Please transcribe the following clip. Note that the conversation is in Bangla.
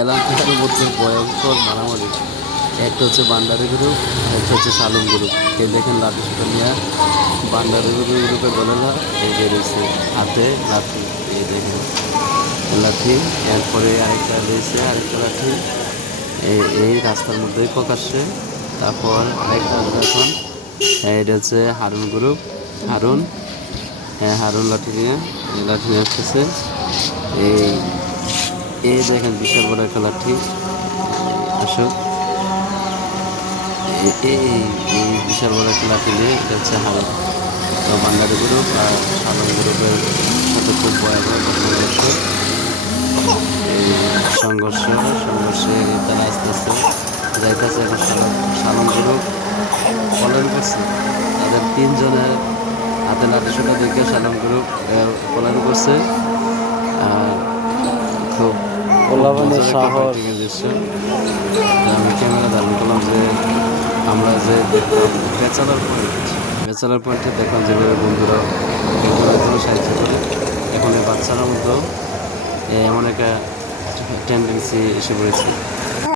এলাকার মধ্যে ভয়ঙ্কর মারামারি। একটা হচ্ছে বান্ডারি গ্রুপ, একটা হচ্ছে শালম গ্রুপ। কে দেখেন লাঠি সুটা নিয়ে বান্ডারি গ্রুপে বলে না, এই বেরিয়েছে হাতে লাঠি, এই দেখেন লাঠি। এরপরে আরেকটা রয়েছে আরেকটা লাঠি, এই রাস্তার মধ্যেই প্রকাশ্যে। তারপর আরেকটা আছে এখন, এটা হচ্ছে হারুন গ্রুপ, হারুন, হ্যাঁ হারুন লাঠি নিয়ে আসতেছে। এই এই দেখেন বিশাল বড় একটা লাঠি। আসো, এই বিশাল বড় একটা লাঠি নিয়ে এটা হচ্ছে হারুন। তো ভান্ডারি গ্রুপ আর শালম গ্রুপের সাথে খুব ভয়াবহ সংঘর্ষ। এই সংঘর্ষে তারা আস্তে আস্তে যাইতেছে। এখন শালম গ্রুপ পলায়ন করছে। তাদের তিনজনের হাতে লাঠি সোটা দেখে শালম গ্রুপ পলায়ন করছে। আর খুব খুব পোলাপানের মজার একটা সাহস। ফাইটিংয়ের দৃশ্য। আমি ক্যামেরা ধারণ করলাম যে আমরা যে দেখলাম ব্যাচেলার পয়েন্টে দেখলাম যেভাবে বন্ধুরা একজন একজনের সাহায্য করে। এখন এই বাচ্চারা মধ্যেও এমন একটা টেন্ডেন্সি এসে পড়েছে।